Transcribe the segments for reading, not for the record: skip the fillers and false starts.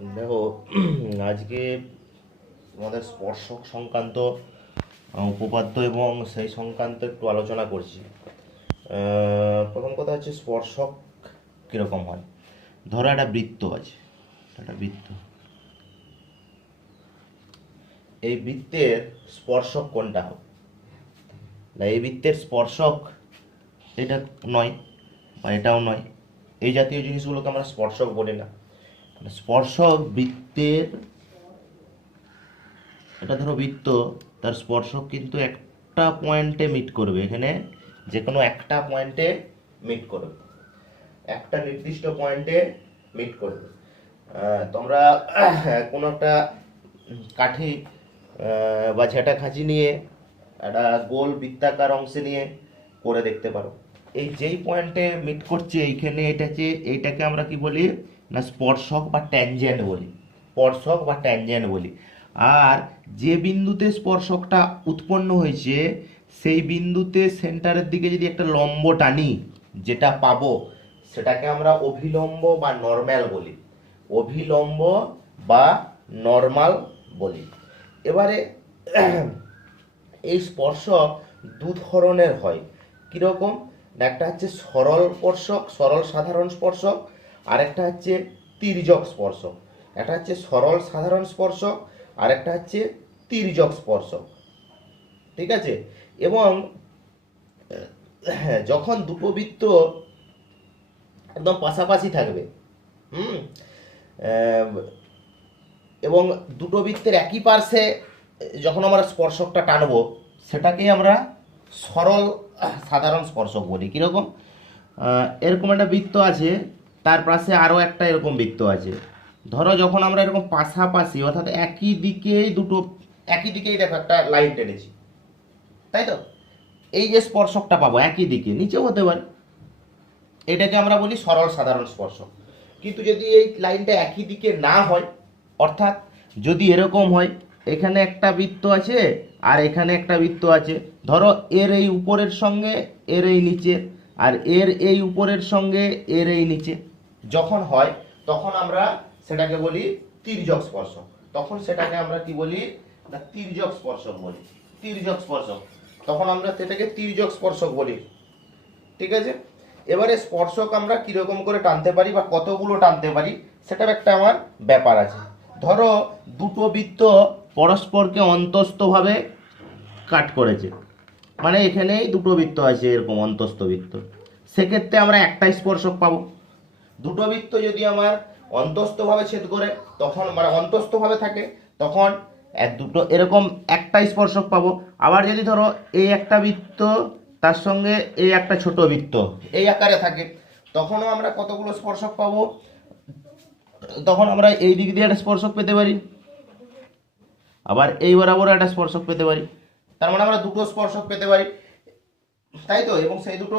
দেখো, আজকে তোমাদের স্পর্শক সংক্রান্ত উপপাদ্য এবং সেই সংক্রান্ত একটু আলোচনা করছি। প্রথম কথা হচ্ছে স্পর্শক কীরকম হয়। ধরো একটা বৃত্ত আছে, একটা বৃত্ত, এই বৃত্তের স্পর্শক কোনটা হবে? না, এই বৃত্তের স্পর্শক এটা নয় বা এটাও নয়, এই জাতীয় জিনিসগুলোকে আমরা স্পর্শক বলি না। স্পর্শক বৃত্তের, এটা ধরো বৃত্ত, তার স্পর্শক কিন্তু একটা পয়েন্টে মিট করবে, এখানে যে কোনো একটা পয়েন্টে মিট করবে, একটা নির্দিষ্ট পয়েন্টে মিট করবে। তোমরা কোনো একটা কাঠি বা ঝেঁটা খাঁচি নিয়ে একটা গোল বৃত্তাকার অংশে নিয়ে করে দেখতে পারো। এই যেই পয়েন্টে মিট করছে এইখানে, এইটাকে আমরা কি বলি? না, স্পর্শক বা ট্যানজেন্ট বলি, স্পর্শক বা ট্যানজেন্ট বলি। আর যে বিন্দুতে স্পর্শকটা উৎপন্ন হয়েছে সেই বিন্দুতে সেন্টারের দিকে যদি একটা লম্ব টানি, যেটা পাবো সেটাকে আমরা অভিলম্ব বা নর্ম্যাল বলি, অভিলম্ব বা নর্মাল বলি। এবারে এই স্পর্শক দু ধরনের হয়। কীরকম? একটা হচ্ছে সরল স্পর্শক, সরল সাধারণ স্পর্শক, আর একটা হচ্ছে তির্যক স্পর্শক। একটা হচ্ছে সরল সাধারণ স্পর্শক, আর একটা হচ্ছে তির্যক স্পর্শক। ঠিক আছে? এবং যখন দুটো বৃত্ত একদম পাশাপাশি থাকবে, হুম, এবং দুটো বৃত্তের একই পার্শ্বে যখন আমরা স্পর্শকটা টানবো, সেটাকেই আমরা সরল সাধারণ স্পর্শক বলি। কীরকম? এরকম একটা বৃত্ত আছে, তার পাশে আরও একটা এরকম বৃত্ত আছে। ধরো যখন আমরা এরকম পাশাপাশি, অর্থাৎ একই দিকেই দেখো একটা লাইন টেনেছি, তাই তো? এই যে স্পর্শকটা পাবো একই দিকে, নিচেও হতে পারে, এটাকে আমরা বলি সরল সাধারণ স্পর্শক। কিন্তু যদি এই লাইনটা একই দিকে না হয়, অর্থাৎ যদি এরকম হয়, এখানে একটা বৃত্ত আছে আর এখানে একটা বৃত্ত আছে, ধরো এর এই উপরের সঙ্গে এর এই নিচে, আর এর এই উপরের সঙ্গে এর এই নিচে যখন হয়, তখন আমরা সেটাকে বলি তির্যক স্পর্শক। তখন সেটাকে আমরা কি বলি? না, তির্যক স্পর্শক বলি, তির্যক স্পর্শক। তখন আমরা সেটাকে তির্যক স্পর্শক বলি। ঠিক আছে? এবারে স্পর্শক আমরা কিরকম করে টানতে পারি বা কতগুলো টানতে পারি, সেটার একটা আমার ব্যাপার আছে। ধরো দুটো বৃত্ত পরস্পরকে অন্তস্থভাবে কাট করেছে, মানে এখানেই দুটো বৃত্ত আছে এরকম অন্তস্থ বৃত্ত, সেক্ষেত্রে আমরা একটাই স্পর্শক পাবো। দুটো বৃত্ত যদি আমার অন্তস্থভাবে ছেদ করে, তখন মানে অন্তস্থভাবে থাকে, তখন দুটো এরকম একটা স্পর্শক পাবো। আবার যদি ধরো এই একটা বৃত্ত তার সঙ্গে এই একটা ছোট বৃত্ত এই আকারে থাকে, তখনও আমরা কতগুলো স্পর্শক পাবো? তখন আমরা এই দিক দিয়ে একটা স্পর্শক পেতে পারি, আবার এই বরাবর একটা স্পর্শক পেতে পারি। তার মানে আমরা দুটো স্পর্শক পেতে পারি, তাই তো? এবং সেই দুটো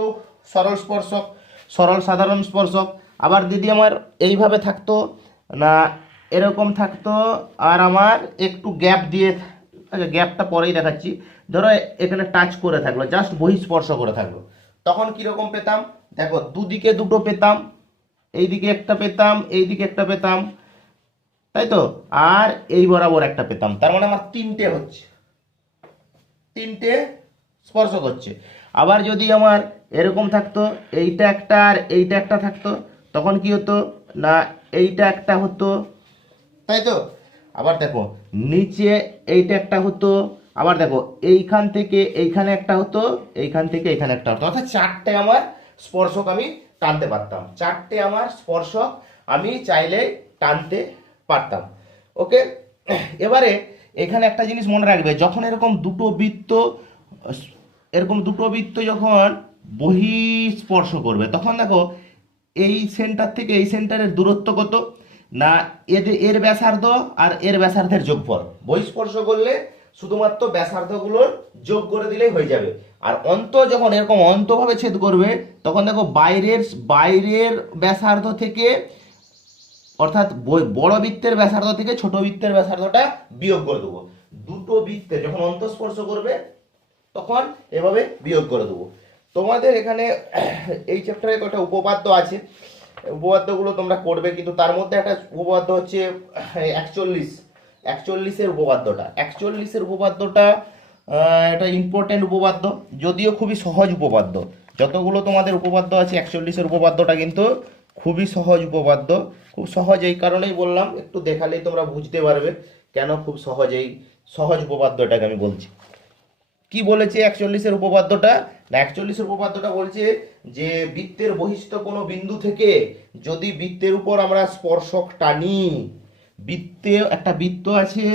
সরল স্পর্শক, সরল সাধারণ স্পর্শক। আবার যদি আমার এইভাবে থাকতো, না এরকম থাকতো, আর আমার একটু গ্যাপ দিয়ে, আচ্ছা গ্যাপটা পরেই দেখাচ্ছি, ধরো এখানে টাচ করে থাকলো, জাস্ট বহিঃস্পর্শ করে থাকলো, তখন কীরকম পেতাম? দেখো, দুদিকে দুটো পেতাম, এইদিকে একটা পেতাম, এইদিকে একটা পেতাম, তাই তো? আর এই বরাবর একটা পেতাম, তার মানে আমার তিনটে হচ্ছে, তিনটে স্পর্শক হচ্ছে। আবার যদি আমার এরকম থাকতো, এইটা একটা আর এইটা একটা থাকতো, তখন কি হতো? না এইটা একটা হতো, তাই তো? আবার দেখো নিচে এইটা একটা হতো, আবার দেখো এইখান থেকে এইখানে একটা হতো, এইখান থেকে এইখানে একটা হতো, অর্থাৎ চারটে আমার স্পর্শক আমি টানতে পারতাম, চারটে আমার স্পর্শক আমি চাইলে টানতে পারতাম। ওকে? এবারে এখানে একটা জিনিস মনে রাখবে, যখন এরকম দুটো বৃত্ত যখন বহিঃস্পর্শ করবে, তখন দেখো এই সেন্টার থেকে এই সেন্টারের দূরত্ব কত? না, এর ব্যাসার্ধ আর এর ব্যাসার্ধের যোগফল। বহিঃস্পর্শ করলে শুধুমাত্র ব্যাসার্ধগুলোর যোগ করে দিলেই হয়ে যাবে। আর যখন এরকম অন্তভাবে ছেদ করবে, তখন দেখো বাইরের বাইরের ব্যাসার্ধ থেকে, অর্থাৎ বড় বৃত্তের ব্যাসার্ধ থেকে ছোট বৃত্তের ব্যাসার্ধটা বিয়োগ করে দেবো। দুটো বৃত্তে যখন অন্তঃস্পর্শ করবে, তখন এভাবে বিয়োগ করে দেবো। তোমাদের এখানে এই চ্যাপ্টারে কয়েকটা উপপাদ্য আছে, উপপাদ্যগুলো তোমরা করবে, কিন্তু তার মধ্যে একটা উপপাদ্য হচ্ছে 41 উপপাদ্যটা। 41 উপপাদ্যটা একটা ইম্পর্টেন্ট উপপাদ্য, যদিও খুবই সহজ উপপাদ্য। যতগুলো তোমাদের উপপাদ্য আছে 41 উপপাদ্যটা কিন্তু খুবই সহজ উপপাদ্য। খুব সহজ এই কারণেই বললাম, একটু দেখালেই তোমরা বুঝতে পারবে কেন খুব সহজ উপপাদ্য এটাকে আমি বলছি। কি বলেছে 41 উপপাদ্যটা? না, 41 উপপাদ্যটা বলছে যে বৃত্তের বহিস্থ কোনো বিন্দু থেকে যদি বৃত্তের উপর আমরা স্পর্শক টানি, একটা বৃত্ত আছে,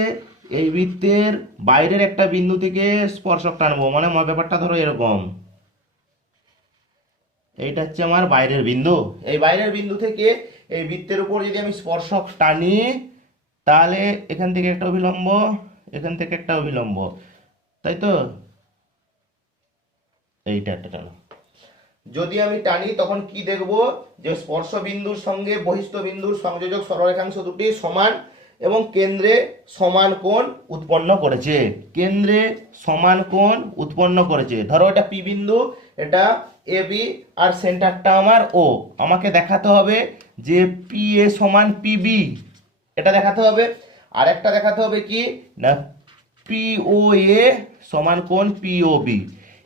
এই বৃত্তের বাইরের একটা বিন্দু থেকে স্পর্শক টানবো, মানে আমার ব্যাপারটা ধরো এরকম, এইটা হচ্ছে আমার বাইরের বিন্দু। এই বাইরের বিন্দু থেকে এই বৃত্তের উপর যদি আমি স্পর্শক টানি, তাহলে এখান থেকে একটা অভিলম্ব, এখান থেকে একটা অভিলম্ব, তাই তো? এইটা একটা টানো। যদি আমি টানি তখন কি দেখব, যে স্পর্শ বিন্দুর সঙ্গে বহিস্থ বিন্দুর সংযোজক সরলরেখাংশ দুটি সমান এবং কেন্দ্রে সমান কোণ উৎপন্ন করেছে। কেন্দ্রে সমান কোণ উৎপন্ন করেছে। ধরো এটা পি বিন্দু, এটা এ বি, আর সেন্টারটা আমার ও। আমাকে দেখাতে হবে যে পি এ সমান পি বি, এটা দেখাতে হবে। আর একটা দেখাতে হবে কি না, পি ও এ সমান কোণ পি ও বি।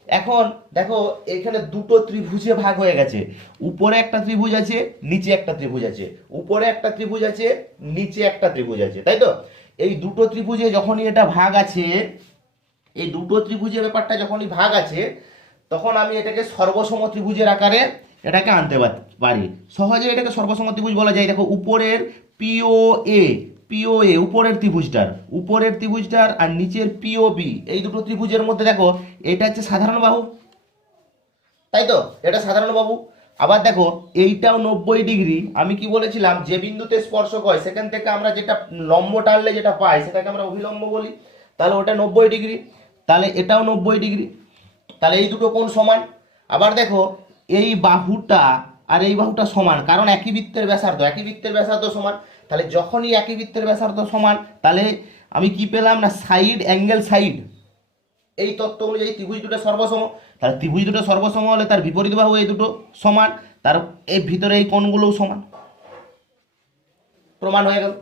এখন দেখো এখানে দুটো ত্রিভুজে ভাগ হয়ে গেছে, উপরে একটা ত্রিভুজ আছে, নিচে একটা ত্রিভুজ আছে, উপরে একটা ত্রিভুজ আছে, নিচে একটা ত্রিভুজ আছে, তাই তো? এই দুটো ত্রিভুজে যখনই এটা ভাগ আছে, এই দুটো ত্রিভুজের ব্যাপারটা যখনই ভাগ আছে, তখন আমি এটাকে সর্বসম ত্রিভুজের আকারে এটাকে আনতে পারি। সহজে এটাকে সর্বসম ত্রিভুজ বলা যায়। দেখো উপরের পিও এ, উপরের ত্রিভুজটার আর নিচের পিওবি, এই দুটো ত্রিভুজের মধ্যে দেখো এটা হচ্ছে সাধারণ বাহু, তাই তো? এটা সাধারণ বাহু। আবার দেখো এইটাও 90 ডিগ্রি। আমি কি বলেছিলাম, যে বিন্দুতে স্পর্শক হয় সেখান থেকে আমরা যেটা লম্ব টানলে যেটা পাই সেটাকে আমরা অভিলম্ব বলি। তাহলে ওটা 90 ডিগ্রি, তাহলে এটাও 90 ডিগ্রি, তাহলে এই দুটো কোণ সমান। আবার দেখো এই বাহুটা আর এই বাহুটা সমান, কারণ একই বৃত্তের ব্যাসার্ধ সমান। তাহলে যখনই একই বৃত্তের ব্যাসার্ধ সমান, তাহলে আমি কি পেলাম না, সাইড অ্যাঙ্গেল সাইড, এই তত্ত্ব অনুযায়ী ত্রিভুজ দুটো সর্বসম। তাহলে ত্রিভুজ দুটো সর্বসম হলে তার বিপরীত বাহু এই দুটো সমান, তার এই ভিতরে এই কোণগুলোও সমান। প্রমাণ হয়ে গেল।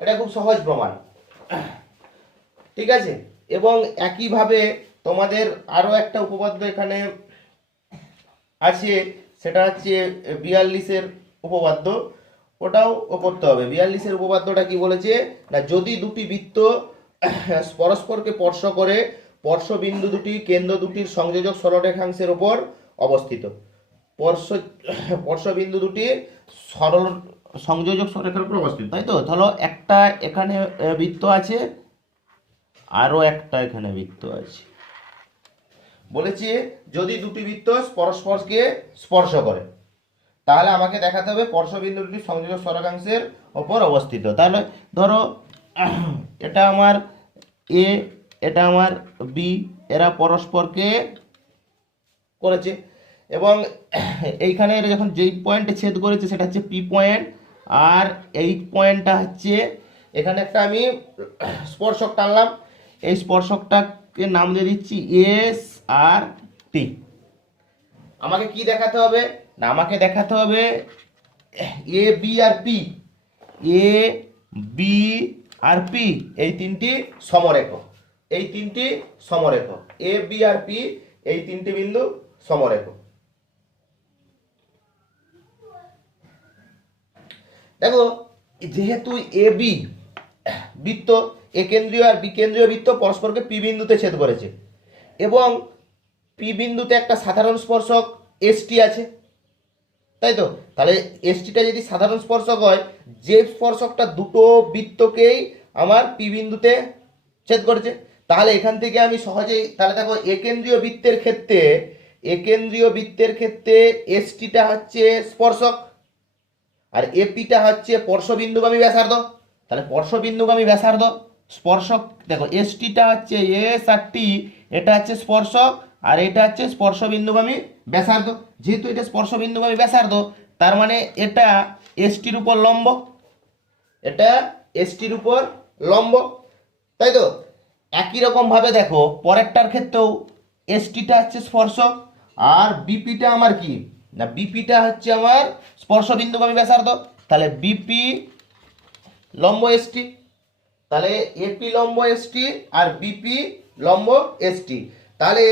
এটা খুব সহজ প্রমাণ, ঠিক আছে? এবং একইভাবে তোমাদের আরো একটা উপপাদ্য এখানে আছে, সেটা হচ্ছে 42 উপপাদ্য। ওটাও করতে হবে। 42 উপপাদ্যটা কি বলেছে না, যদি দুটি বৃত্ত পরস্পরকে স্পর্শ করে, স্পর্শবিন্দু দুটি কেন্দ্র দুটির সংযোজক সরলরেখাংশের উপর অবস্থিত। স্পর্শবিন্দু দুটি সরল সংযোজক সরলরেখার উপর অবস্থিত, তাই তো? ধরো একটা এখানে বৃত্ত আছে, আরো একটা এখানে বৃত্ত আছে। বলেছে যদি দুটি বৃত্ত পরস্পরকে স্পর্শ করে, তাহলে আমাকে দেখাতে হবে স্পর্শবিন্দু দুটি সংযোজক সরলরেখাংশের উপর অবস্থিত। তাহলে ধরো এটা আমার এ, এটা আমার বি, এরা পরস্পরকে করেছে, এবং এইখানে এরা যখন যেই পয়েন্টে ছেদ করেছে সেটা হচ্ছে পি পয়েন্ট, আর এই পয়েন্টটা হচ্ছে এখানে একটা আমি স্পর্শক টানলাম, এই স্পর্শকটাকে নাম দিয়ে দিচ্ছি এস আর টি। আমাকে কি দেখাতে হবে না, আমাকে দেখাতে হবে A B R P, A B R P এই তিনটি সমরেখ, এ বি আর পি এই তিনটি বিন্দু সমরেখ। দেখো যেহেতু এ বি বৃত্ত, এ কেন্দ্রীয় আর বি কেন্দ্রীয় বৃত্ত পরস্পরকে পি বিন্দুতে ছেদ করেছে, এবং পি বিন্দুতে একটা সাধারণ স্পর্শক এসটি আছে, তাই তো? তাহলে এসটিটা যদি সাধারণ স্পর্শক হয়, যে স্পর্শকটা দুটো বৃত্তকেই আমার পি বিন্দুতে ছেদ করেছে, তাহলে এখান থেকে আমি সহজেই, তাহলে দেখো একেন্দ্রীয় বৃত্তের ক্ষেত্রে এসটিটা হচ্ছে স্পর্শক, আর এপিটা হচ্ছে স্পর্শবিন্দুগামী ব্যাসার্ধ। তাহলে স্পর্শবিন্দুগামী ব্যাসার্ধ স্পর্শক, দেখো এসটিটা হচ্ছে এস আর টি, এটা হচ্ছে স্পর্শক, আর এটা হচ্ছে স্পর্শবিন্দুগামী ব্যাসার্ধ। যেহেতু এটা স্পর্শবিন্দুগামী ব্যাসার্ধ, তার মানে এটা এসটির উপর লম্ব, তাই তো? একই রকম ভাবে দেখো পরেরটার ক্ষেত্রেও এসটিটা হচ্ছে স্পর্শক, আর বিপিটা আমার কি না বিপিটা হচ্ছে আমার স্পর্শবিন্দুগামী ব্যাসার্ধ, তাহলে বিপি লম্ব এসটি, তাহলে এপি লম্ব এসটি আর বিপি লম্ব এসটি। তাহলে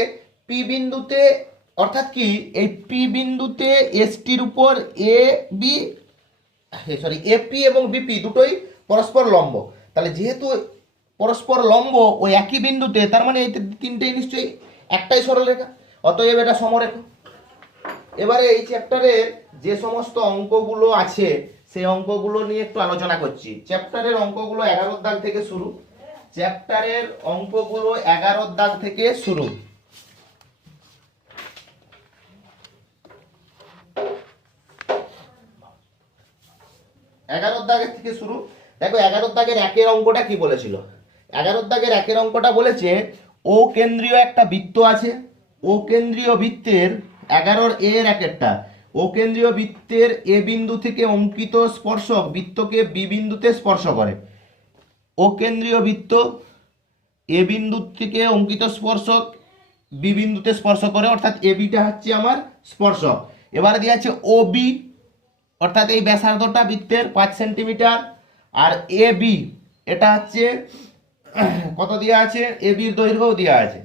পি বিন্দুতে অর্থাৎ কি এই পি বিন্দুতে এসটির উপর এ বি সরি এপি এবং বিপি দুটোই পরস্পর লম্ব। তাহলে যেহেতু পরস্পর লম্ব ওই একই বিন্দুতে, তার মানে এই তিনটেই নিশ্চয়ই একটাই সরলরেখা, অতএব এটা সমরেখা। এবারে এই চ্যাপ্টারের যে সমস্ত অঙ্কগুলো আছে সেই অঙ্কগুলো নিয়ে একটু আলোচনা করছি। চ্যাপ্টারের অঙ্কগুলো 11 দাগ থেকে শুরু, চ্যাপ্টারের অঙ্কগুলো 11 দাগ থেকে শুরু। এগারো দাগের থেকে শুরু। দেখো 11 দাগের একের অঙ্কটা কি বলেছিল? 11 দাগের একের অঙ্কটা বলেছে ও কেন্দ্রীয় একটা বৃত্ত আছে, ও কেন্দ্রীয় বৃত্তের 11 এর একেরটা, ও কেন্দ্রীয় বৃত্তের এ বিন্দু থেকে অঙ্কিত স্পর্শক বৃত্তকে বি বিন্দুতে স্পর্শ করে। ও কেন্দ্রীয় বৃত্ত এ বিন্দু থেকে অঙ্কিত স্পর্শক বি বিন্দুতে স্পর্শ করে, অর্থাৎ এ বিটা হচ্ছে আমার স্পর্শক। এবারে দেওয়া আছে ও বি, অর্থাৎ এই ব্যাসার্ধটা বৃত্তের 5 সেন্টিমিটার, আর এ বি এটা হচ্ছে কত দেওয়া আছে, এ বির দৈর্ঘ্যও দেওয়া আছে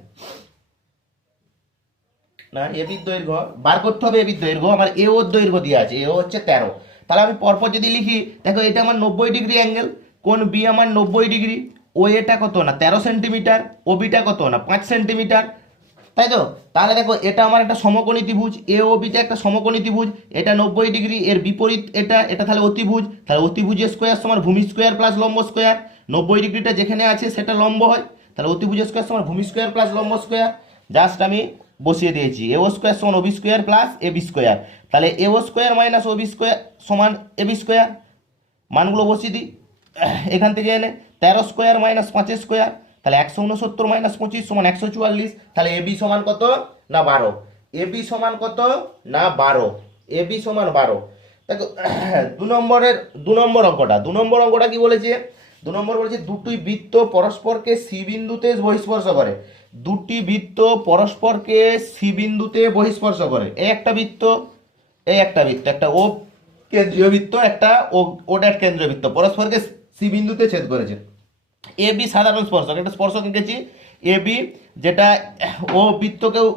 না, এ বির দৈর্ঘ্য বার করতে হবে, এ বির দৈর্ঘ্য আমার এ ওর দৈর্ঘ্য দেওয়া আছে, এ হচ্ছে 13। তাহলে আমি পরপর যদি লিখি, দেখো এটা আমার 90 ডিগ্রি অ্যাঙ্গেল, কোন বি আমার 90 ডিগ্রি, ও এটা কত না 13 সেন্টিমিটার, ও বিটা কত না 5 সেন্টিমিটার, তাই তো? তাহলে দেখো এটা আমার একটা সমকোণী ত্রিভুজ, এ ও বিটা একটা সমকোণী ত্রিভুজ, এটা 90 ডিগ্রি, এর বিপরীত এটা, এটা তাহলে অতিভুজ, তাহলে অতিভুজের স্কোয়ার সমান ভূমি স্কোয়ার প্লাস লম্ব স্কোয়ার, 90 ডিগ্রিটা যেখানে আছে সেটা লম্ব হয়, তাহলে অতিভুজের স্কোয়ার সমান ভূমি স্কোয়ার প্লাস লম্ব স্কোয়ার। জাস্ট আমি বসিয়ে দিয়েছি এ ও স্কোয়ার সমান ও B square plus A B square, তাহলে এ ও স্কোয়ার মাইনাস ও বি স্কোয়ার সমান এ বি স্কোয়ার, মানগুলো বসিয়ে দিই এখান থেকে এনে, 13 স্কোয়ার মাইনাস 5 স্কোয়ার, তাহলে 169 মাইনাস 25 সমান 144, তাহলে এবি সমান কত না 12, এবি সমান কত না 12, এবি সমান 12। দেখো 2 নম্বর অঙ্কটা কি বলেছে? 2 নম্বর বলেছে দুটি বৃত্ত পরস্পরকে সি বিন্দুতে বহিঃস্পর্শ করে, দুটি বৃত্ত পরস্পরকে সি বিন্দুতে বহিঃস্পর্শ করে, এই একটা বৃত্ত, এই একটা বৃত্ত, একটা ও কেন্দ্রীয় বৃত্ত, একটা ও ড্যাট কেন্দ্রীয় বৃত্ত পরস্পরকে সি বিন্দুতে ছেদ করেছে। এ বি সাধারণ স্পর্শক, একটা স্পর্শক এঁকেছি এ বি, যেটা ও বৃত্তকেও,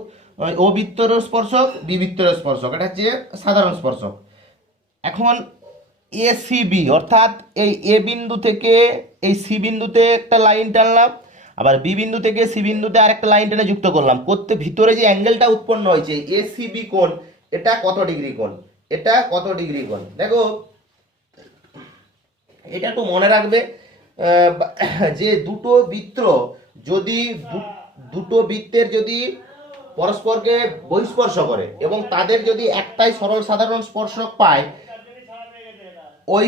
ও বৃত্তেরও স্পর্শক বি বৃত্তেরও স্পর্শক, এটা হচ্ছে সাধারণ স্পর্শক। এখন এ সি বি, অর্থাৎ এই এ বিন্দু থেকে এই সি বিন্দুতে একটা লাইন টানলাম, আবার বি বিন্দু থেকে সি বিন্দুতে আর একটা লাইন টেনে যুক্ত করলাম, করতে ভিতরে যে অ্যাঙ্গেলটা উৎপন্ন হয়েছে এ সি বি কোণ, এটা কত ডিগ্রি কোণ, এটা কত ডিগ্রি কোণ? দেখো এটা একটু মনে রাখবে যে দুটো বৃত্ত যদি দুটো বৃত্তের যদি পরস্পরকে বহিঃস্পর্শ করে এবং তাদের যদি একটাই সরল সাধারণ স্পর্শক পায়, ওই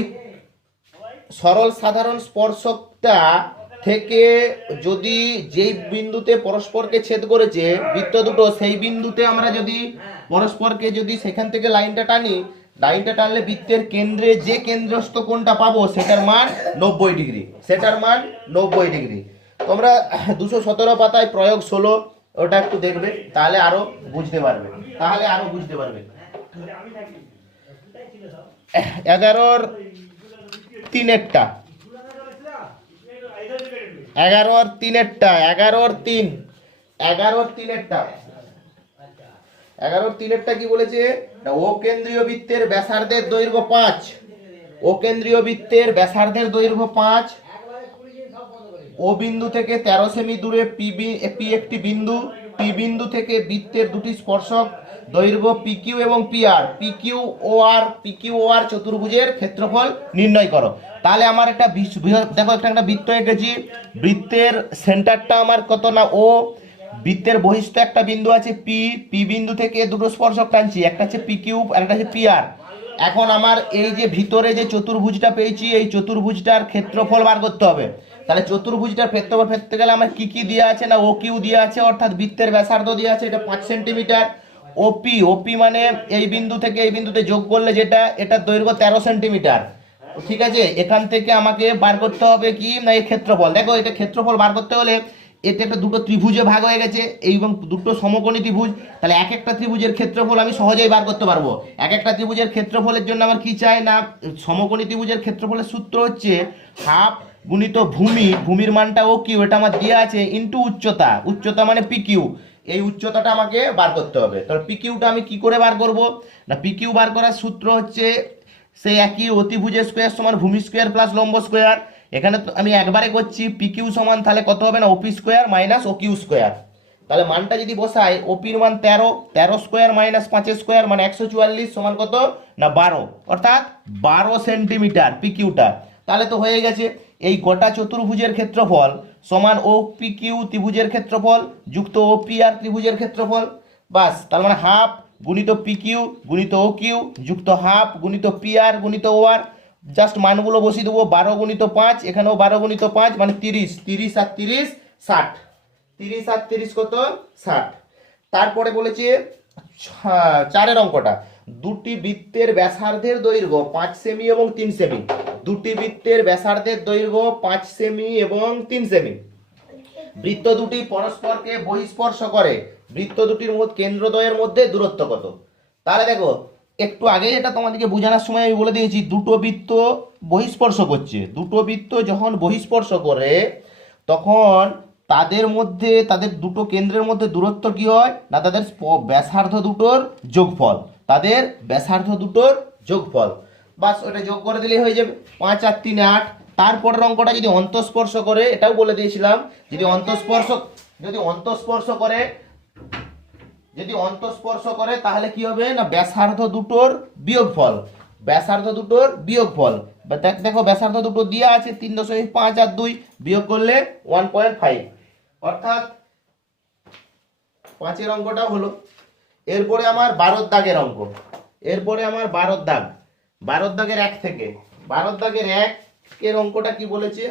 সরল সাধারণ স্পর্শকটা থেকে যদি যেই বিন্দুতে পরস্পরকে ছেদ করেছে বৃত্ত দুটো, সেই বিন্দুতে আমরা যদি পরস্পরকে যদি সেখান থেকে লাইনটা টানি, লাইনটা টানলে বৃত্তের কেন্দ্রে যে কেন্দ্রস্থ কোণটা পাবো সেটার মান 90 ডিগ্রি, সেটার মান 90 ডিগ্রি। তোমরা 217 পাতায় প্রয়োগ 16 ওটা একটু দেখবে, তাহলে আরো বুঝতে পারবে, 11 3 একটা, 11 3 একটা, 11 3 একটা কি বলেছে? ও কেন্দ্রীয় বৃত্তের ব্যাসার্ধের দৈর্ঘ্য 5, ও কেন্দ্রীয় বৃত্তের ব্যাসার্ধের দৈর্ঘ্য 5, ও বিন্দু থেকে 13 সেমি দূরে পি একটি বিন্দু, পি বিন্দু থেকে বৃত্তের দুটি স্পর্শক দৈর্ঘ্য পি কিউ এবং পি আর, পি কিউ ও আর চতুর্ভুজের ক্ষেত্রফল নির্ণয় করো। তাহলে আমার একটা দেখো একটা বৃত্ত এঁকেছি, বৃত্তের সেন্টারটা আমার কত না ও, বৃত্তের বহিস্থ একটা বিন্দু আছে পি, পি বিন্দু থেকে দুটো স্পর্শক টানছি, একটা হচ্ছে পি কিউব আর একটা হচ্ছে পি আর। এখন আমার এই যে ভিতরে যে চতুর্ভুজটা পেয়েছি, এই চতুর্ভুজটার ক্ষেত্রফল বার করতে হবে। তাহলে চতুর্ভুজটার ক্ষেত্রফল পেতে গেলে আমার কি দেওয়া আছে না ও কিউ দেওয়া আছে, অর্থাৎ বৃত্তের ব্যাসার্ধ দেওয়া আছে এটা 5 সেন্টিমিটার, ওপি মানে এই বিন্দু থেকে এই বিন্দুতে যোগ করলে যেটা, এটার দৈর্ঘ্য 13 সেন্টিমিটার। ঠিক আছে, এখান থেকে আমাকে বার করতে হবে কি না এই ক্ষেত্রফল। দেখো এটা ক্ষেত্রফল বার করতে হলে এটা একটা দুটো ত্রিভুজে ভাগ হয়ে গেছে এবং দুটো সমকোণী ত্রিভুজ, তাহলে এক একটা ত্রিভুজের ক্ষেত্রফল আমি সহজেই বার করতে পারবো। এক একটা ত্রিভুজের ক্ষেত্রফলের জন্য আমার কি চাই না, সমকোণী ত্রিভুজের ক্ষেত্রফলের সূত্র হচ্ছে হাফ গুণিত ভূমি, ভূমির মানটা ও কিউ, এটা আমার দেওয়া আছে, ইন্টু উচ্চতা, উচ্চতা মানে পি কিউ, এই উচ্চতাটা আমাকে বার করতে হবে। তাহলে পি কিউটা আমি কি করে বার করব না, পি কিউ বার করার সূত্র হচ্ছে সেই একই অতিভুজের স্কোয়ার সমান ভূমি স্কোয়ার প্লাস লম্ব স্কোয়ার। এখানে তো আমি একবারে করছি, পি কিউ সমান তাহলে কত হবে না ওপি square minus O Q square. তাহলে মানটা যদি বসাই, ওপির মান 13, 13 স্কোয়ার মাইনাস 5 স্কোয়ার মানে 144 সমান কত না 12, অর্থাৎ 12 সেন্টিমিটার পি কিউটা। তাহলে তো হয়ে গেছে, এই গোটা চতুর্ভুজের ক্ষেত্রফল সমান ও পি কিউ ত্রিভুজের ক্ষেত্রফল যুক্ত ও পি আর ত্রিভুজের ক্ষেত্রফল। বাস, তার মানে হাফ গুণিত পি কিউ গুণিত ও কিউ যুক্ত হাফ গুণিত পি আর গুণিত ও আর। জাস্ট মানগুলো বসিয়ে দেবো, 12 গুণিত 5, এখানেও 12 গুণিত 5 মানে 30, 30 আর 30 60, 30 আর 30 কত 60। তারপরে বলেছে চারের অঙ্কটা, দুটি বৃত্তের ব্যাসার্ধের দৈর্ঘ্য 5 সেমি এবং 3 সেমি, দুটি বৃত্তের ব্যাসার্ধের দৈর্ঘ্য 5 সেমি এবং 3 সেমি, বৃত্ত দুটি পরস্পরকে বহিস্পর্শ করে, বৃত্ত দুটির কেন্দ্রদ্বয়ের মধ্যে দূরত্ব কত। তাহলে দেখো, একটু আগে এটা তোমাদেরকে বোঝানোর সময় আমি বলে দিয়েছি, দুটো বৃত্ত বহিস্পর্শ করছে, দুটো বৃত্ত যখন বহিস্পর্শ করে তখন তাদের মধ্যে, তাদের দুটো কেন্দ্রের মধ্যে দূরত্ব কি হয় না, তাদের ব্যাসার্ধ দুটোর যোগফল, তাদের ব্যাসার্ধ দুটোর যোগফল। বাস ওটা যোগ করে দিলেই হয়ে যাবে, 5 আর 3 8। তারপরের অঙ্কটা যদি অন্তঃস্পর্শ করে, এটাও বলে দিয়েছিলাম, যদি অন্তঃস্পর্শ করে, যদি অন্তঃস্পর্শ করে তাহলে কি হবে না ব্যাসার্ধ দুটোর বিয়োগফল, ব্যাসার্ধ দুটোর বিয়োগফল। দেখো ব্যাসার্ধ দুটো দেওয়া আছে 3.5 আর 2 বিয়োগ করলে 1.5, অর্থাৎ 5 এর অঙ্কটাও হলো। এরপরে আমার 12 দাগের অঙ্ক, এরপরে আমার 12 দাগ, 12 দাগের 1 থেকে, 12 দাগের 1 এর অঙ্কটা কি বলেছে,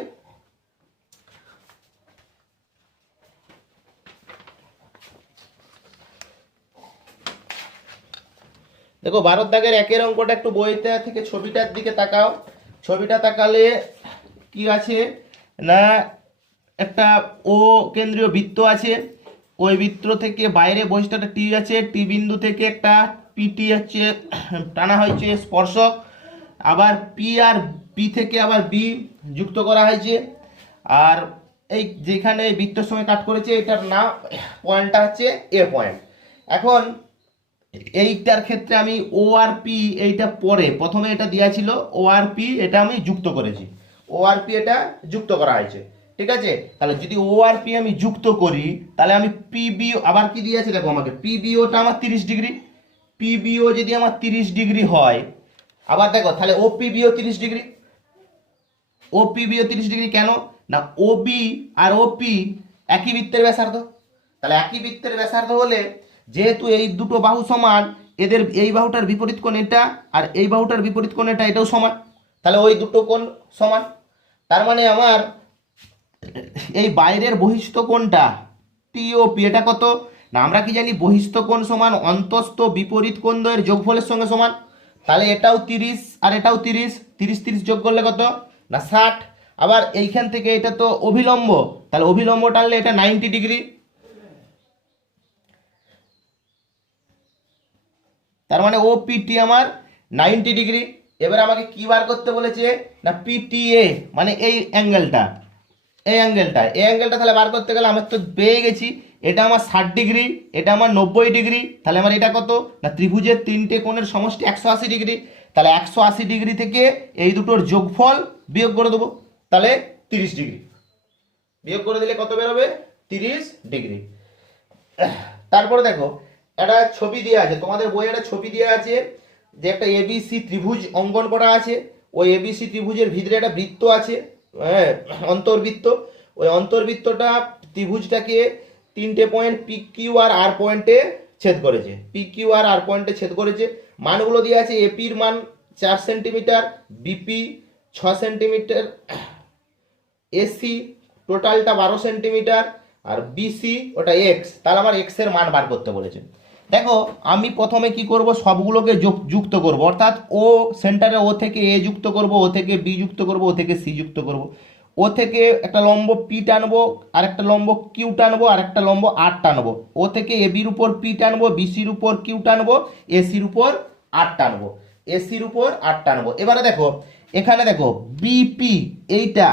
দেখো 12 দাগের 1 এর অঙ্কটা একটু বইতে থেকে ছবিটার দিকে তাকাও, ছবিটা তাকালে কি আছে না একটা ও কেন্দ্রীয় বৃত্ত আছে, ওই বৃত্ত থেকে বাইরে বহিষ্ঠ একটা টি আছে, টি বিন্দু থেকে একটা পিটি হচ্ছে টানা হয়েছে স্পর্শক, আবার পি আর পি থেকে আবার বি যুক্ত করা হয়েছে, আর এই যেখানে বৃত্তের সঙ্গে কাট করেছে এটার নাম পয়েন্টটা হচ্ছে এ পয়েন্ট। এখন এইটার ক্ষেত্রে আমি ও আর পি, এইটা পরে প্রথমে এটা দেওয়া ছিল ও আর পি, এটা আমি যুক্ত করেছি, ও আর পি এটা যুক্ত করা হয়েছে, ঠিক আছে। তাহলে যদি ও আর পি আমি যুক্ত করি তাহলে আমি পিবিও আবার কি দিয়েছে দেখো আমাকে, পিবিওটা আমার 30 ডিগ্রি, পিবিও যদি আমার 30 ডিগ্রি হয়, আবার দেখো তাহলে ও পিবিও 30 ডিগ্রি, ও পিবিও 30 ডিগ্রি কেন না ওবি আর ওপি একই বৃত্তের ব্যাসার্ধ, তাহলে একই বৃত্তের ব্যাসার্ধ হলে যেহেতু এই দুটো বাহু সমান, এদের এই বাহুটার বিপরীত কোণ এটা আর এই বাহুটার বিপরীত কোণ এটা, এটাও সমান, তাহলে ওই দুটো কোণ সমান। তার মানে আমার এই বাইরের বহিস্থ কোণটা টিওপি এটা কত না, আমরা কি জানি বহিস্থ কোণ সমান অন্তস্থ বিপরীত কোণ দ্বয়ের যোগফলের সঙ্গে সমান, তাহলে এটাও 30 আর এটাও 30, 30 30 যোগ করলে কত না 60। আবার এইখান থেকে এটা তো অভিলম্ব, তাহলে অভিলম্ব টানলে এটা 90 ডিগ্রি, তার মানে ও পিটি আমার 90 ডিগ্রি। এবার আমাকে কি বার করতে বলেছে না পিটিএ, মানে এই অ্যাঙ্গেলটা, এই অ্যাঙ্গেলটা, এই অ্যাঙ্গেলটা তাহলে বার করতে গেলে আমার তো পেয়ে গেছি, এটা আমার 60 ডিগ্রি, এটা আমার 90 ডিগ্রি, তাহলে আমার এটা কত না ত্রিভুজের তিনটে কোণের সমষ্টি 180 ডিগ্রি, তাহলে 180 ডিগ্রি থেকে এই দুটোর যোগফল বিয়োগ করে দেবো, তাহলে 30 ডিগ্রি, বিয়োগ করে দিলে কত বেরোবে 30 ডিগ্রি। তারপরে দেখো একটা ছবি দেওয়া আছে, তোমাদের বইয়ে একটা ছবি দেওয়া আছে যে একটা এবিসি ত্রিভুজ অঙ্কন করা আছে, ওই এবিসি ত্রিভুজের ভিতরে একটা বৃত্ত আছে, হ্যাঁ অন্তর্বৃত্ত, ওই অন্তর্বৃত্তটা ত্রিভুজটাকে তিনটে পয়েন্ট পি কিউ আর আর পয়েন্টে ছেদ করেছে, পি কিউ আর আর পয়েন্টে ছেদ করেছে, মানগুলো দেওয়া আছে, এপির মান 4 সেন্টিমিটার, বিপি 6 সেন্টিমিটার, এসি টোটালটা 12 সেন্টিমিটার, আর বিসি ওটা এক্স, তাহলে আমার এক্স এর মান বার করতে বলেছে। দেখো আমি প্রথমে কি করব, সবগুলোকে যুক্ত করব, অর্থাৎ ও সেন্টারে ও থেকে এ যুক্ত করব, ও থেকে বি যুক্ত করব, ও থেকে সি যুক্ত করব, ও ও থেকে একটা লম্ব পি টানবো, আর একটা লম্ব কিউ টানবো, আর একটা লম্ব আর টানবো। ও থেকে এ বির উপর পি টানবো, বিসির উপর কিউ টানবো, এসির উপর আর টানবো, এসির উপর আর টানবো। এবারে দেখো এখানে দেখো বিপি এইটা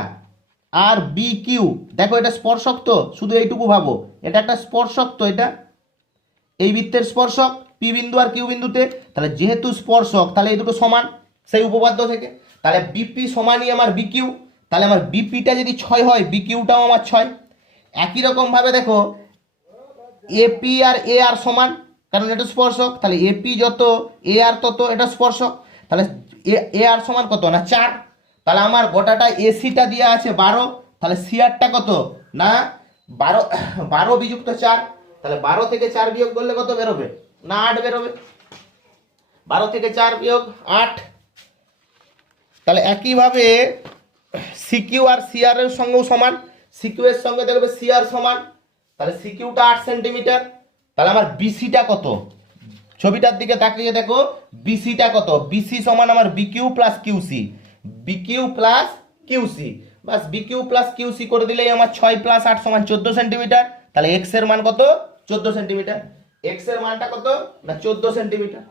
আর বি কিউ, দেখো এটা স্পর্শক, তো শুধু এইটুকু ভাবো, এটা একটা স্পর্শক, তো এটা এই বৃত্তের স্পর্শক পি বিন্দু আর কিউ বিন্দুতে। তাহলে যেহেতু স্পর্শক তাহলে এই দুটো সমান সেই উপপাদ্য থেকে। তাহলে বিপি সমানই আমার বিকিউ, তাহলে আমার বিপিটা যদি 6 হয় বিকিউটাও আমার 6। একই রকমভাবে দেখো এপি আর এ আর সমান, কারণ এটা স্পর্শক, তাহলে এপি যত এ আর তত এটা স্পর্শক। তাহলে এ আর সমান কত না 4। তাহলে আমার গোটাটা এসিটা দেওয়া আছে 12, তাহলে সিআরটা কত না 12, 12 বিযুক্ত 4। তাহলে 12 থেকে 4 বিয়োগ করলে কত বেরোবে না 8 বেরোবে, 12 থেকে 4 বিয়োগ 8। তাহলে একইভাবে সিকিউ আর সিআর এর সঙ্গেও সমান, সিকিউ এর সঙ্গে দেখবে সিআর সমান, তাহলে সিকিউটা 8 সেন্টিমিটার। তাহলে আমার বিসিটা কত, ছবিটার দিকে তাকিয়ে দেখো বিসিটা কত, বিসি সমান আমার BQ plus QC, BQ plus QC, বাস বিকিউ প্লাস কিউসি করে দিলেই আমার 6 প্লাস 8 সমান 14 সেন্টিমিটার। তাহলে এক্স এর মান কত 14 সেন্টিমিটার, এক্স এর মানটা কত না 14 সেন্টিমিটার।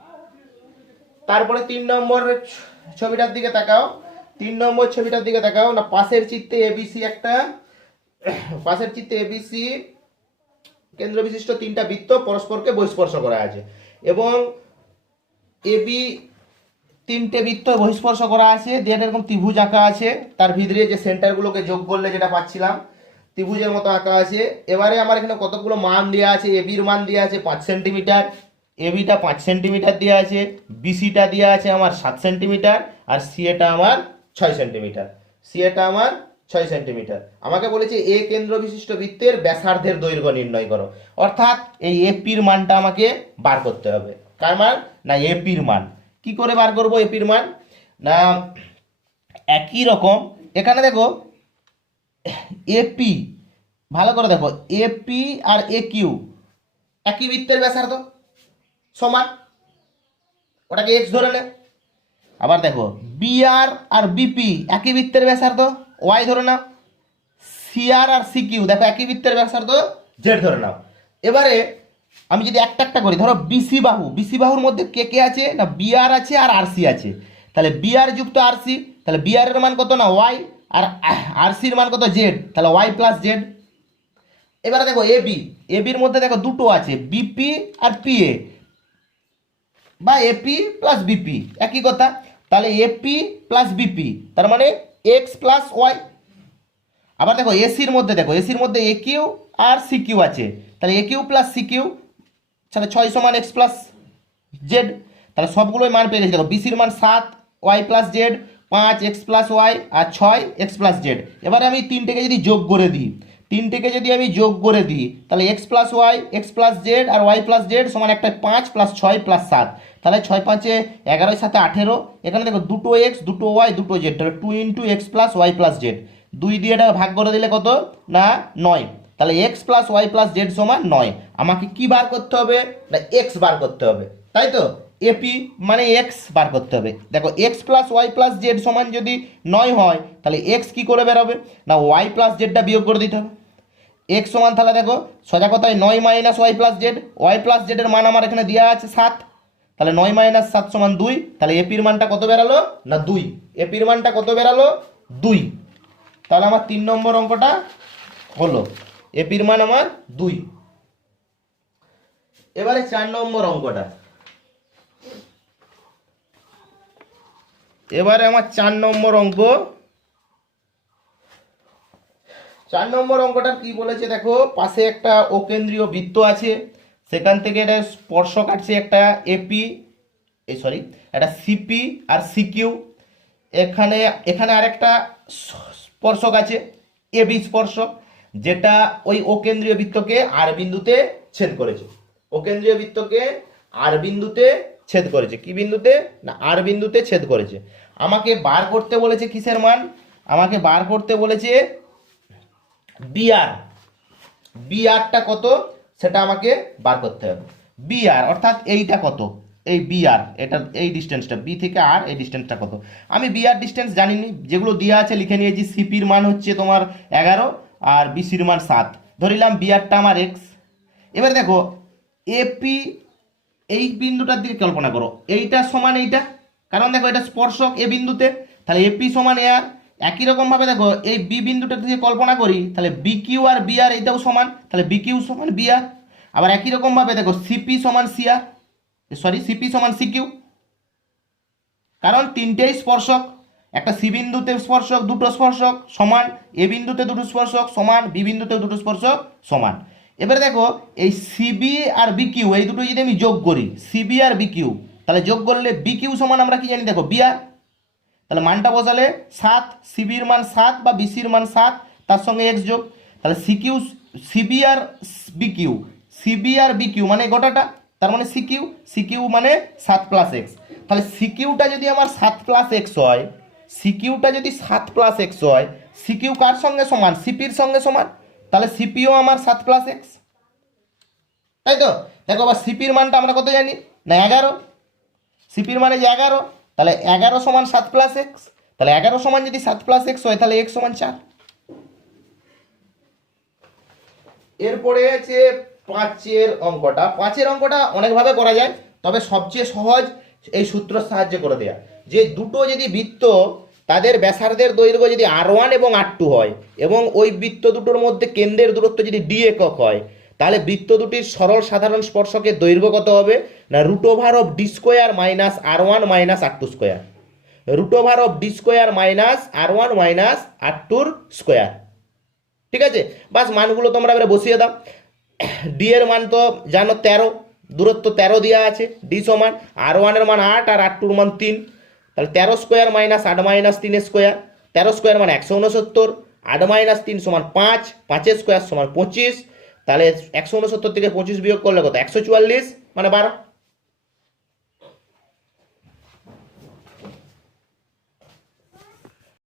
তারপরে 3 নম্বর ছবিটার দিকে তাকাও, 3 নম্বর ছবিটার দিকে তাকাও না, পাশের চিত্রে এবিসি একটা, পাশের চিত্রে এবিসি কেন্দ্র বিশিষ্ট 3টা বৃত্ত পরস্পরকে বহিস্পর্শ করা আছে, এবং এবি 3টে বৃত্ত বহিস্পর্শ করা আছে, দিয়ে এরকম ত্রিভুজ আঁকা আছে, তার ভিতরে যে সেন্টারগুলোকে যোগ করলে যেটা পাচ্ছিলাম ত্রিভুজের মতো আঁকা আছে। এবারে আমার এখানে কতগুলো মান দেওয়া আছে, এবির মান দেওয়া আছে 5 সেন্টিমিটার, এবিটা 5 সেন্টিমিটার দেওয়া আছে, বিসিটা দেওয়া আছে আমার 7 সেন্টিমিটার, আর সিএটা আমার 6 সেন্টিমিটার, সিএটা আমার 6 সেন্টিমিটার। আমাকে বলেছে এ কেন্দ্র বিশিষ্ট বৃত্তের ব্যাসার্ধের দৈর্ঘ্য নির্ণয় করো, অর্থাৎ এই এপির মানটা আমাকে বার করতে হবে। কার মান না এপির মান। কি করে বার করব এপির মান না, একই রকম এখানে দেখো এপি, ভালো করে দেখো এপি আর এ কিউ একই বৃত্তের ব্যাসার্ধ সমান, ওটাকে এক্স ধরে নে। আবার দেখো বিআর আর বিপি একই বৃত্তের ব্যাসার্ধ ওয়াই ধরে নাও, সিআর আর সিকিউ দেখো একই বৃত্তের ব্যাসার্ধ জেড ধরে নাও। এবারে আমি যদি একটা একটা করি, ধরো বিসি বাহু, বিসি বাহুর মধ্যে কে কে আছে না বিআর আছে আর আরসি আছে, তাহলে বিআর যুক্ত আরসি, তাহলে বিআর এর মান কত না ওয়াই, আর আরসির মান কত জেড, তাহলে ওয়াই প্লাস জেড। এবারে দেখো এবি, এবির মধ্যে দেখো দুটো আছে বিপি আর পিএ, বা এপি প্লাস বিপি একই কথা, তাহলে এপি প্লাস বিপি তার মানে এক্স প্লাস ওয়াই। আবার দেখো এসির মধ্যে, দেখো এসির মধ্যে এ কিউ আর সি কিউ আছে, তাহলে এ কিউ প্লাস সি কিউ, তাহলে 6 সমান এক্স প্লাস জেড। তাহলে সবগুলোই মান পেয়ে গেছি, দেখো বিসির মান 7 Y plus Z, 5 X plus Y, আর 6 এক্স প্লাস জেড। এবারে আমি 3টেকে যদি যোগ করে দিই, 3টেকে যদি আমি যোগ করে দিই, তাহলে x plus Y, X plus Z আর ওয়াই প্লাস জেড সমান একটা 5 প্লাস 6 প্লাস 7, তাহলে 6 5 11, 7 18। এখানে দেখো দুটো এক্স দুটো ওয়াই দুটো জেড, তাহলে 2 into x plus y plus z, 2 দিয়ে এটা ভাগ করে দিলে কত না 9, তাহলে x plus y plus Z সমান 9। আমাকে কি বার করতে হবে না এক্স বার করতে হবে, তাই তো এপি মানে এক্স বার করতে হবে। দেখো x plus y plus Z সমান যদি 9 হয়, তাহলে এক্স কি করে বেরোবে না ওয়াই প্লাস জেডটা বিয়োগ করে দিতে হবে। এক্স সমান তাহলে দেখো সোজা কথায় 9 minus Y plus Z, Y plus জেডের মান আমার এখানে দেওয়া আছে 7, তাহলে 9 মাইনাস 7 সমান 2, তাহলে এপির মানটা কত বেরালো না 2, এপির মানটা কত বেরালো 2। তাহলে আমার 3 নম্বর অঙ্কটা হলো, এপির মান আমার 2। এবারে 4 নম্বর অঙ্কটা, এবারে আমার 4 নম্বর অঙ্ক, 4 নম্বর অঙ্কটা কি বলেছে দেখো, পাশে একটা অকেন্দ্রীয় বৃত্ত আছে, সেখান থেকে এটা স্পর্শ কাটছে একটা এপি, সরি একটা সিপি আর সিকিউ, এখানে এখানে আরেকটা স্পর্শক আছে এবি স্পর্শক, যেটা ওই অকেন্দ্রীয় বৃত্তকে আর বিন্দুতে ছেদ করেছে, অকেন্দ্রীয় বৃত্তকে আর বিন্দুতে ছেদ করেছে, কি বিন্দুতে না আর বিন্দুতে ছেদ করেছে। আমাকে বার করতে বলেছে কিসের মান, আমাকে বার করতে বলেছে বিআর, বিআরটা কত সেটা আমাকে বার করতে হবে। বিআর অর্থাৎ এইটা কত এই বি আর, এটা এই ডিস্টেন্সটা বি থেকে আর, এই ডিস্টেন্সটা কত, আমি বি আর ডিস্টেন্স জানিনি, যেগুলো দেওয়া আছে লিখে নিয়েছি। সিপির মান হচ্ছে তোমার 11 আর বিসির মান 7, ধরিলাম বি আরটা আমার এক্স। এবার দেখো এপি, এই বিন্দুটার দিকে কল্পনা করো, এইটা সমান এইটা, কারণ দেখো এটা স্পর্শক এ বিন্দুতে, তাহলে এপি সমান এ আর। একই রকম ভাবে দেখো এই বি বিন্দুটার দিকে কল্পনা করি, তাহলে বি কিউ আর বি আর এইটাও সমান, তাহলে বি কিউ সমান বি আর। আবার একই রকম ভাবে দেখো সিপি সমান সি আর, সরি সিপি সমান সি কিউ, কারণ তিনটেই স্পর্শক, একটা সি বিন্দুতে স্পর্শক, দুটো স্পর্শক সমান, এ বিন্দুতে দুটো স্পর্শক সমান, বি বিন্দুতে দুটো স্পর্শক সমান। এবারে দেখো এই সিবি আর বি কিউ এই দুটো যদি আমি যোগ করি, সিবি আর বি কিউ, তাহলে যোগ করলে বি কিউ সমান আমরা কি জানি দেখো বি আর, তাহলে মানটা বসালে 7, সিবির মান 7 বা বিসির মান 7, তার সঙ্গে এক্স যোগ, তাহলে সিকিউ, সিবি আর বিকিউ, সিবি আর বিকিউ মানে গোটাটা, তার মানে সিকিউ, সিকিউ মানে 7 প্লাস এক্স। তাহলে সিকিউটা যদি আমার 7 প্লাস এক্স হয়, সিকিউটা যদি 7 প্লাস এক্স হয়, সিকিউ কার সঙ্গে সমান, সিপির সঙ্গে সমান, তাহলে সিপিও আমার 7 প্লাস এক্স, তাই তো। দেখো আবার সিপির মানটা আমরা কত জানি না 11, সিপির মানে যে 11, তাহলে 11 সমান 7 প্লাস এক্স, তাহলে 11 সমান যদি 7 প্লাস এক্স হয়, তাহলে এক্স সমান 4। এরপরে আছে 5 অঙ্কটা। 5 অঙ্কটা অনেকভাবে করা যায়, তবে সবচেয়ে সহজ এই সূত্রের সাহায্যে করে দেয়া, যে দুটো যদি বৃত্ত তাদের ব্যাসার্ধের দৈর্ঘ্য যদি R1 এবং R2 হয়, এবং ওই বৃত্ত দুটোর মধ্যে কেন্দ্রের দূরত্ব যদি ডি একক হয়, তাহলে বৃত্ত দুটির সরল সাধারণ স্পর্শকের দৈর্ঘ্য কত হবে না √d² minus R1 minus R2 square, √d² minus R1 minus R2 square. ঠিক আছে, বাস মানগুলো তোমরা এবারে বসিয়ে দাও। ডি এর মান তো জানো 13, দূরত্ব 13 দেওয়া আছে, ডি সমান R1 এর মান 8 আর R2 এর মান 3, তাহলে 13 square minus 8 minus 3 square, 13 square মানে 169, 8 মাইনাস 3 সমান 5, 5 স্কোয়ার সমান 25, তাহলে 169 থেকে 25 বিয়োগ করলে কত 144 মানে 12।